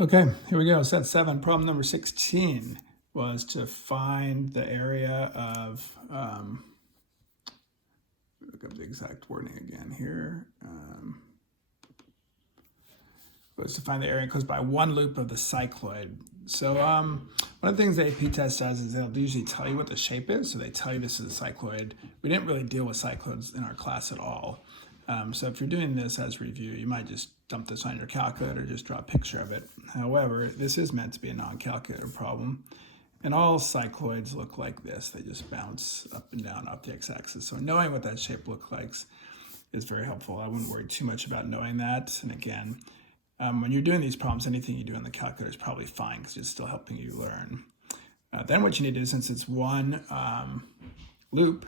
Okay, here we go. Set 7. Problem number 16 was to find the area of, look up the exact wording again here. Was to find the area enclosed by one loop of the cycloid. So one of the things the AP test does is they'll usually tell you what the shape is. So they tell you this is a cycloid. We didn't really deal with cycloids in our class at all. So if you're doing this as review, you might just dump this on your calculator, just draw a picture of it. However, this is meant to be a non-calculator problem. And all cycloids look like this. They just bounce up and down off the x-axis. So knowing what that shape looks like is very helpful. I wouldn't worry too much about knowing that. And again, when you're doing these problems, anything you do in the calculator is probably fine because it's still helping you learn. Then what you need to do, since it's one loop,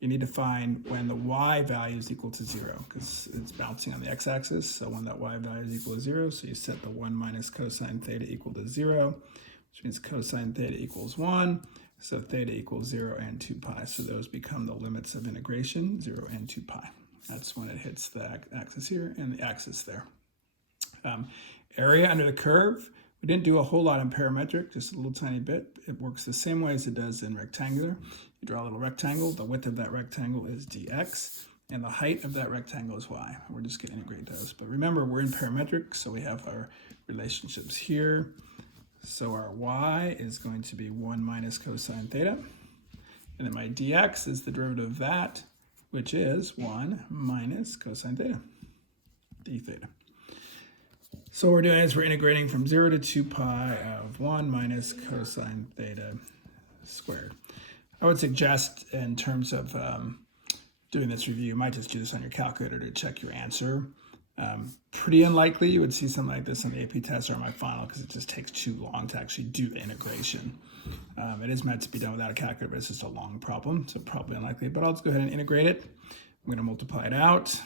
you need to find when the y value is equal to 0 because it's bouncing on the x-axis. So when that y value is equal to 0, so you set the 1 minus cosine theta equal to 0, which means cosine theta equals 1. So theta equals 0 and 2 pi. So those become the limits of integration, 0 and 2 pi. That's when it hits the axis here and the axis there. Area under the curve, we didn't do a whole lot in parametric, just a little tiny bit. It works the same way as it does in rectangular. You draw a little rectangle, the width of that rectangle is dx, and the height of that rectangle is y. We're just going to integrate those. But remember, we're in parametric, so we have our relationships here. So our y is going to be 1 minus cosine theta. And then my dx is the derivative of that, which is 1 minus cosine theta, d theta. So what we're doing is we're integrating from 0 to 2 pi of 1 minus cosine theta squared. I would suggest in terms of doing this review, you might just do this on your calculator to check your answer. Pretty unlikely you would see something like this on the AP test or on my final because it just takes too long to actually do the integration. It is meant to be done without a calculator, but it's just a long problem, so probably unlikely. But I'll just go ahead and integrate it. I'm going to multiply it out.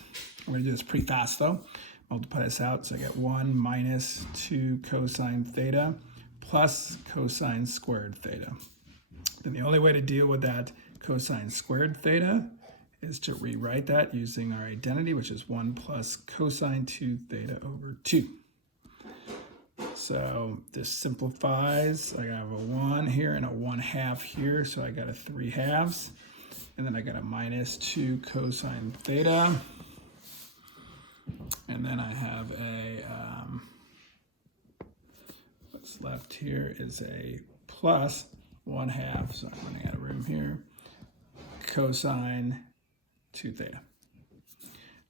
I'm going to do this pretty fast though. Multiply this out, so I get 1 minus 2 cosine theta plus cosine squared theta. Then the only way to deal with that cosine squared theta is to rewrite that using our identity, which is 1 plus cosine 2 theta over 2. So this simplifies. I have a 1 here and a 1/2 here, so I got a 3/2. And then I got a minus 2 cosine theta. And then I have a, what's left here is a plus 1/2, so I'm running out of room here, cosine 2 theta.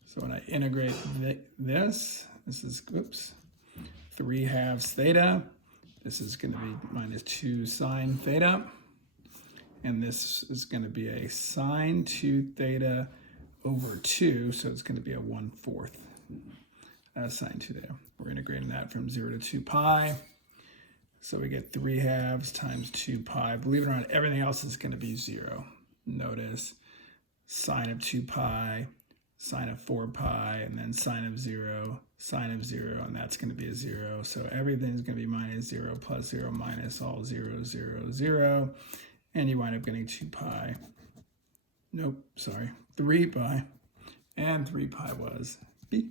So when I integrate this is, oops, 3/2 theta. This is going to be minus 2 sine theta. And this is going to be a sine 2 theta over 2, so it's going to be a 1/4 sine 2 theta. We're integrating that from 0 to 2 pi. So we get 3/2 times 2 pi. Believe it or not, everything else is going to be 0. Notice sine of 2 pi, sine of 4 pi, and then sine of 0, and that's going to be a 0. So everything's going to be minus 0 plus 0 minus all 0, 0, 0. And you wind up getting 2 pi. Nope, sorry, 3 pi. And 3 pi was B.